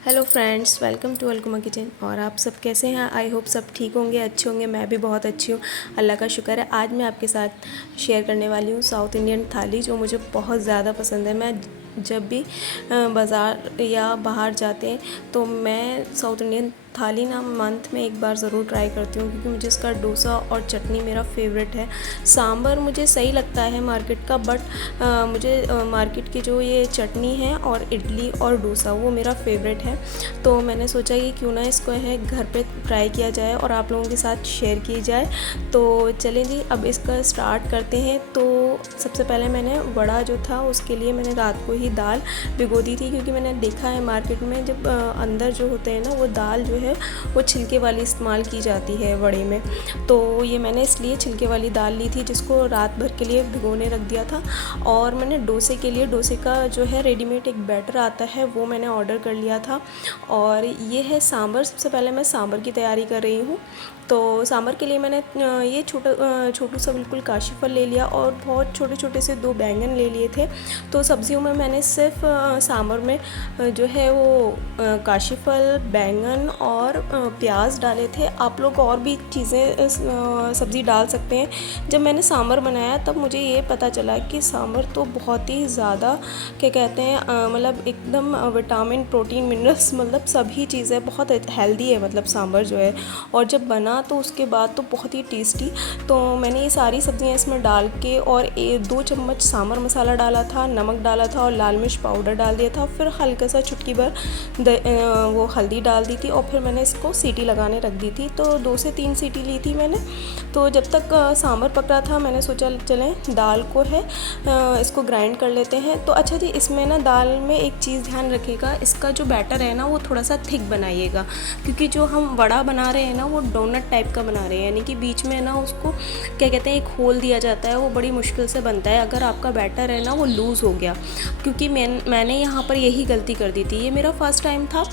Hello friends, welcome to Alkuma kitchen. और आप सब कैसे हैं? आई होप सब ठीक होंगे, अच्छे होंगे। मैं भी बहुत अच्छी हूँ, अल्लाह का शुक्र है। आज मैं आपके साथ शेयर करने वाली हूँ साउथ इंडियन थाली, जो मुझे बहुत ज़्यादा पसंद है। मैं जब भी बाज़ार या बाहर जाते हैं तो मैं साउथ इंडियन थाली ना मंथ में एक बार ज़रूर ट्राई करती हूँ, क्योंकि मुझे इसका डोसा और चटनी मेरा फेवरेट है। सांभर मुझे सही लगता है मार्केट का, बट मुझे मार्केट की जो ये चटनी है और इडली और डोसा वो मेरा फेवरेट है। तो मैंने सोचा कि क्यों ना इसको है घर पे ट्राई किया जाए और आप लोगों के साथ शेयर की जाए। तो चलें जी, अब इसका स्टार्ट करते हैं। तो सबसे पहले मैंने वड़ा जो था उसके लिए मैंने रात को ही दाल भिगो दी थी, क्योंकि मैंने देखा है मार्केट में जब अंदर जो होते हैं ना वो दाल जो है वो छिलके वाली इस्तेमाल की जाती है वड़े में। तो ये मैंने इसलिए छिलके वाली दाल ली थी, जिसको रात भर के लिए भिगोने रख दिया था। और मैंने डोसे के लिए, डोसे का जो है रेडीमेड एक बैटर आता है वो मैंने ऑर्डर कर लिया था। और ये है सांभर। सबसे पहले मैं सांभर की तैयारी कर रही हूँ। तो सांभर के लिए मैंने ये छोटू सा बिल्कुल काशी फल ले लिया और बहुत छोटे छोटे से 2 बैंगन ले लिए थे। तो सब्जियों में मैंने सिर्फ सांभर में जो है वो काशी फल, बैंगन और प्याज डाले थे। आप लोग और भी चीज़ें सब्ज़ी डाल सकते हैं। जब मैंने सांभर बनाया तब मुझे ये पता चला कि सांभर तो बहुत ही ज़्यादा क्या कहते हैं, मतलब एकदम विटामिन, प्रोटीन, मिनरल्स, मतलब सभी चीज़ें बहुत हेल्दी है, मतलब सांभर जो है। और जब बना तो उसके बाद तो बहुत ही टेस्टी। तो मैंने ये सारी सब्ज़ियाँ इसमें डाल के और 2 चम्मच सांभर मसाला डाला था, नमक डाला था और लाल मिर्च पाउडर डाल दिया था। फिर हल्का सा चुटकी भर वो हल्दी डाल दी थी और फिर मैंने इसको सीटी लगाने रख दी थी। तो 2 से 3 सीटी ली थी मैंने। तो जब तक सांभर पक रहा था मैंने सोचा चलें दाल को है इसको ग्राइंड कर लेते हैं। तो अच्छा जी, इसमें ना दाल में एक चीज़ ध्यान रखिएगा, इसका जो बैटर है ना वो थोड़ा सा थिक बनाइएगा, क्योंकि जो हम वड़ा बना रहे हैं ना वो डोनट टाइप का बना रहे हैं, यानी कि बीच में ना उसको क्या कहते हैं एक होल दिया जाता है, वो बड़ी मुश्किल से बनता है अगर आपका बैटर है ना वो लूज़ हो गया। क्योंकि मैंने यहाँ पर यही गलती कर दी थी, ये मेरा फर्स्ट टाइम था।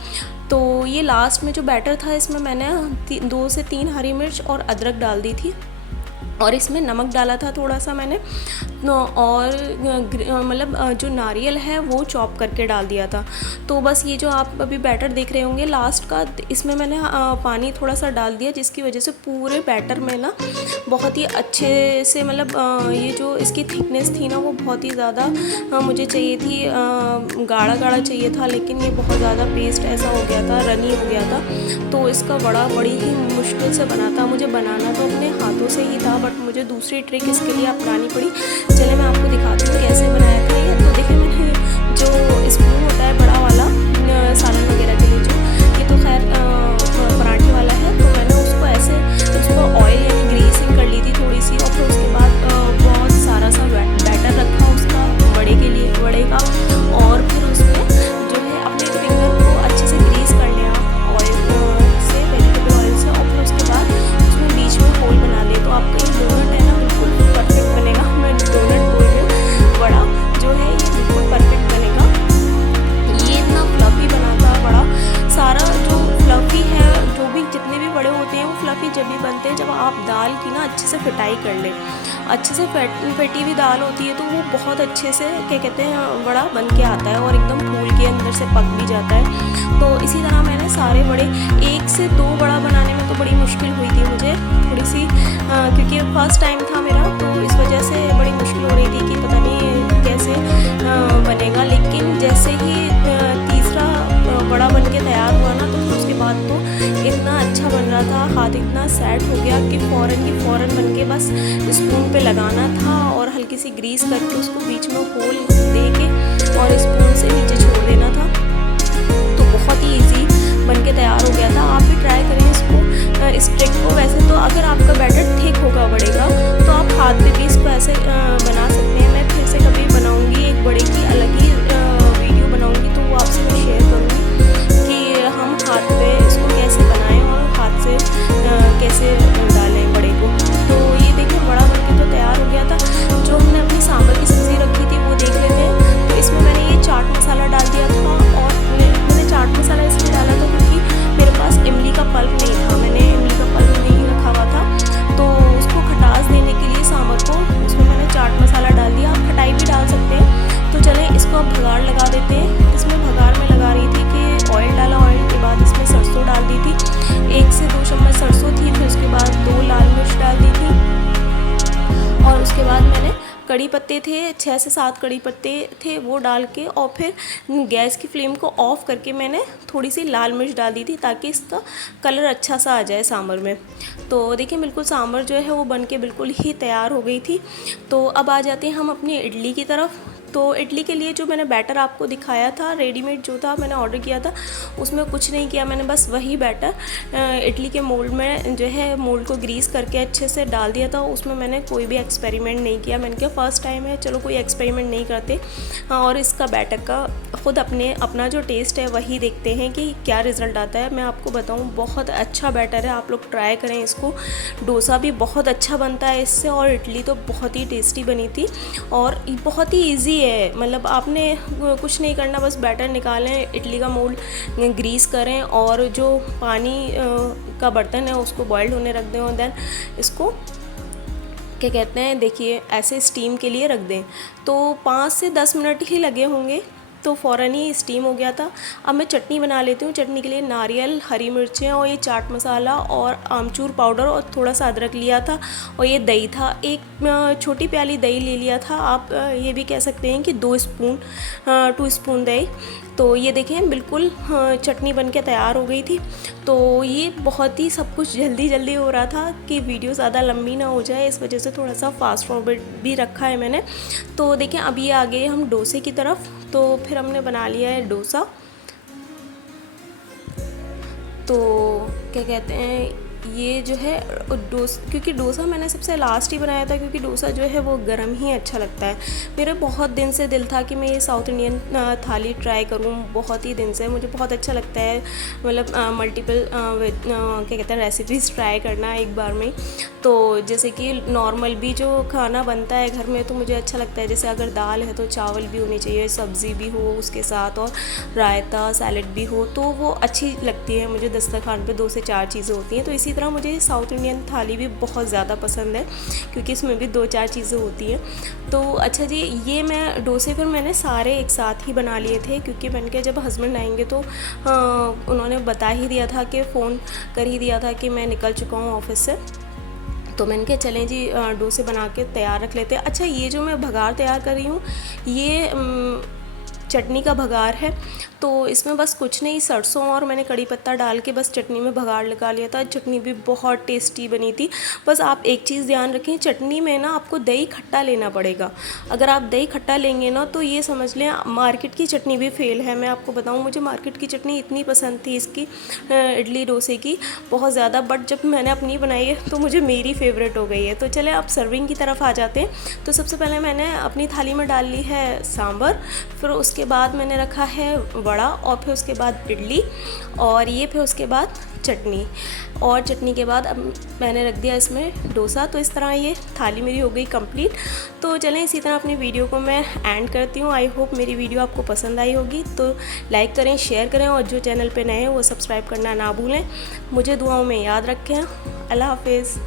तो ये लास्ट में जो बैटर था इसमें मैंने 2 से 3 हरी मिर्च और अदरक डाल दी थी, और इसमें नमक डाला था थोड़ा सा मैंने, और मतलब जो नारियल है वो चॉप करके डाल दिया था। तो बस ये जो आप अभी बैटर देख रहे होंगे लास्ट का, इसमें मैंने पानी थोड़ा सा डाल दिया, जिसकी वजह से पूरे बैटर में ना बहुत ही अच्छे से, मतलब ये जो इसकी थिकनेस थी ना वो बहुत ही ज़्यादा मुझे चाहिए थी, गाढ़ा गाढ़ा चाहिए था, लेकिन ये बहुत ज़्यादा पेस्ट ऐसा हो गया था, रनी हो गया था। तो इसका वड़ा बड़ी ही मुश्किल से बना था। मुझे बनाना तो अपने हाथों से ही था, बट मुझे दूसरी ट्रिक इसके लिए अपनानी पड़ी। चले मैं आपको दिखाती हूँ कैसे बनाया था ये। तो देखिए, मैंने जो स्पून होता है बड़ा वाला सालन वगैरह के लिए, जो ये तो खैर पराठे वाला है, तो मैंने उसको ऐसे उसको ऑयल यानी ग्रीसिंग कर ली थी थोड़ी सी, और फिर उसके बाद बहुत सारा सा बैटर रखा उसका वड़े के लिए, वड़े का। और फिर उसमें जो है अपने फिंगर को अच्छे से ग्रीस कर लिया ऑयल से, वेजिटेबल ऑयल से, और फिर उसके बाद उसमें बीच में होल बना लिए। तो आपका ये डोनट है ना बिल्कुल परफेक्ट बनेगा। मैं डोनट बोल रही हूँ, वड़ा जो है ये बिल्कुल परफेक्ट बनेगा। ये इतना फ्लफी बना था बड़ा सारा, जो फ्लफी है, जो भी जितने भी बड़े होते हैं वो फ्लफी जब भी बनते हैं जब आप दाल की ना अच्छे से फिटाई कर लें। अच्छे से फेटी हुई दाल होती है तो वो बहुत अच्छे से क्या कहते हैं बड़ा बन के आता है और एकदम फूल के अंदर से पक भी जाता है। तो इसी तरह मैंने सारे बड़े 1 से 2 बड़ा बनाने में तो बड़ी मुश्किल हुई थी मुझे थोड़ी सी, क्योंकि फर्स्ट टाइम था मेरा, तो इस वजह से बड़ी मुश्किल हो रही थी कि पता नहीं कैसे बनेगा। लेकिन जैसे ही तीसरा बड़ा बन के तैयार हुआ ना, तो उसके बाद तो इतना अच्छा बन रहा था, हाथ इतना सेट हो गया कि फ़ौरन बन के बस स्पून पे लगाना था और हल्की सी ग्रीस करके उसको बीच में होल दे के और स्पून से नीचे छोड़ देना था। तो बहुत ही ईजी बन के तैयार हो गया था। आप भी ट्राई करें इसको, इस ट्रिक को। वैसे तो अगर आपका बैटर थिक होगा बड़े का तो आप हाथ पे भी इसको ऐसे बना सकते हैं। मैं फिर से कभी बनाऊंगी एक बड़े की अलग ही वीडियो बनाऊंगी, तो वो आपसे मैं शेयर करूंगी कि हम हाथ पे इसको कैसे बनाएं और हाथ से कैसे डालें बड़े को। तो ये देखिए बड़ा बन के तो तैयार हो गया था। जो हमने अपनी सांभर की सब्ज़ी रखी थी वो देख लेते हैं। तो इसमें मैंने ये चाट मसाला डाल दिया था, और मैंने चाट मसाला इसलिए डाला था क्योंकि मेरे पास इमली का पल्प नहीं था, मैंने इमली का पल्प नहीं रखा हुआ था। तो कड़ी पत्ते थे, 6 से 7 कड़ी पत्ते थे, वो डाल के और फिर गैस की फ्लेम को ऑफ़ करके मैंने थोड़ी सी लाल मिर्च डाल दी थी ताकि इसका कलर अच्छा सा आ जाए सांभर में। तो देखिए बिल्कुल सांभर जो है वो बन के बिल्कुल ही तैयार हो गई थी। तो अब आ जाते हैं हम अपनी इडली की तरफ। तो इडली के लिए जो मैंने बैटर आपको दिखाया था, रेडीमेड जो था मैंने ऑर्डर किया था, उसमें कुछ नहीं किया मैंने, बस वही बैटर इडली के मोल्ड में जो है मोल्ड को ग्रीस करके अच्छे से डाल दिया था। उसमें मैंने कोई भी एक्सपेरिमेंट नहीं किया। मैंने कहा फ़र्स्ट टाइम है, चलो कोई एक्सपेरिमेंट नहीं करते और इसका बैटर का ख़ुद अपना जो टेस्ट है वही देखते हैं कि क्या रिज़ल्ट आता है। मैं आपको बताऊँ बहुत अच्छा बैटर है, आप लोग ट्राई करें इसको। डोसा भी बहुत अच्छा बनता है इससे और इडली तो बहुत ही टेस्टी बनी थी और बहुत ही ईजी है। मतलब आपने कुछ नहीं करना, बस बैटर निकालें, इडली का मोल्ड ग्रीस करें और जो पानी का बर्तन है उसको बॉइल्ड होने रख दें और देन इसको क्या कहते हैं, देखिए ऐसे स्टीम के लिए रख दें। तो 5 से 10 मिनट ही लगे होंगे तो फ़ौरन ही स्टीम हो गया था। अब मैं चटनी बना लेती हूँ। चटनी के लिए नारियल, हरी मिर्चें और ये चाट मसाला और आमचूर पाउडर और थोड़ा सा अदरक लिया था और ये दही था, एक छोटी प्याली दही ले लिया था। आप ये भी कह सकते हैं कि 2 स्पून दही। तो ये देखें बिल्कुल चटनी बन के तैयार हो गई थी। तो ये बहुत ही सब कुछ जल्दी जल्दी हो रहा था कि वीडियो ज़्यादा लंबी ना हो जाए, इस वजह से थोड़ा सा फास्ट फॉरवर्ड भी रखा है मैंने। तो देखें अब ये आ गए हम डोसे की तरफ। तो फिर हमने बना लिया है डोसा। तो क्या कहते हैं, ये जो है क्योंकि डोसा मैंने सबसे लास्ट ही बनाया था क्योंकि डोसा जो है वो गरम ही अच्छा लगता है। मेरा बहुत दिन से दिल था कि मैं ये साउथ इंडियन थाली ट्राई करूँ, बहुत ही दिन से मुझे बहुत अच्छा लगता है, मतलब मल्टीपल क्या कहते हैं रेसिपीज़ ट्राई करना एक बार में। तो जैसे कि नॉर्मल भी जो खाना बनता है घर में तो मुझे अच्छा लगता है, जैसे अगर दाल है तो चावल भी होनी चाहिए, सब्ज़ी भी हो उसके साथ और रायता सैलेड भी हो, तो वो अच्छी लगती है मुझे। दस्तरखान पे 2 से 4 चीज़ें होती हैं। तो इसी तरह मुझे साउथ इंडियन थाली भी बहुत ज़्यादा पसंद है क्योंकि इसमें भी 2-4 चीज़ें होती हैं। तो अच्छा जी, ये मैं डोसे फिर मैंने सारे एक साथ ही बना लिए थे क्योंकि मैंने कहा जब हस्बैंड आएंगे तो उन्होंने बता ही दिया था कि फ़ोन कर ही दिया था कि मैं निकल चुका हूँ ऑफिस से। तो मैंने कहा चलें जी डोसे बना के तैयार रख लेते हैं। अच्छा, ये जो मैं भगार तैयार कर रही हूँ ये चटनी का भगार है। तो इसमें बस कुछ नहीं, सरसों और मैंने कड़ी पत्ता डाल के बस चटनी में भगार लगा लिया था। चटनी भी बहुत टेस्टी बनी थी। बस आप एक चीज़ ध्यान रखें, चटनी में ना आपको दही खट्टा लेना पड़ेगा। अगर आप दही खट्टा लेंगे ना तो ये समझ लें मार्केट की चटनी भी फेल है। मैं आपको बताऊँ, मुझे मार्केट की चटनी इतनी पसंद थी इसकी इडली डोसे की बहुत ज़्यादा, बट जब मैंने अपनी बनाई है तो मुझे मेरी फेवरेट हो गई है। तो चले आप सर्विंग की तरफ आ जाते हैं। तो सबसे पहले मैंने अपनी थाली में डाल ली है सांभर, फिर उसके बाद मैंने रखा है वड़ा और फिर उसके बाद इडली और ये फिर उसके बाद चटनी और चटनी के बाद अब मैंने रख दिया इसमें डोसा। तो इस तरह ये थाली मेरी हो गई कंप्लीट। तो चलें इसी तरह अपनी वीडियो को मैं एंड करती हूँ। आई होप मेरी वीडियो आपको पसंद आई होगी। तो लाइक करें, शेयर करें और जो चैनल पे नए हैं वो सब्सक्राइब करना ना भूलें। मुझे दुआओं में याद रखें। अल्लाह हाफिज़।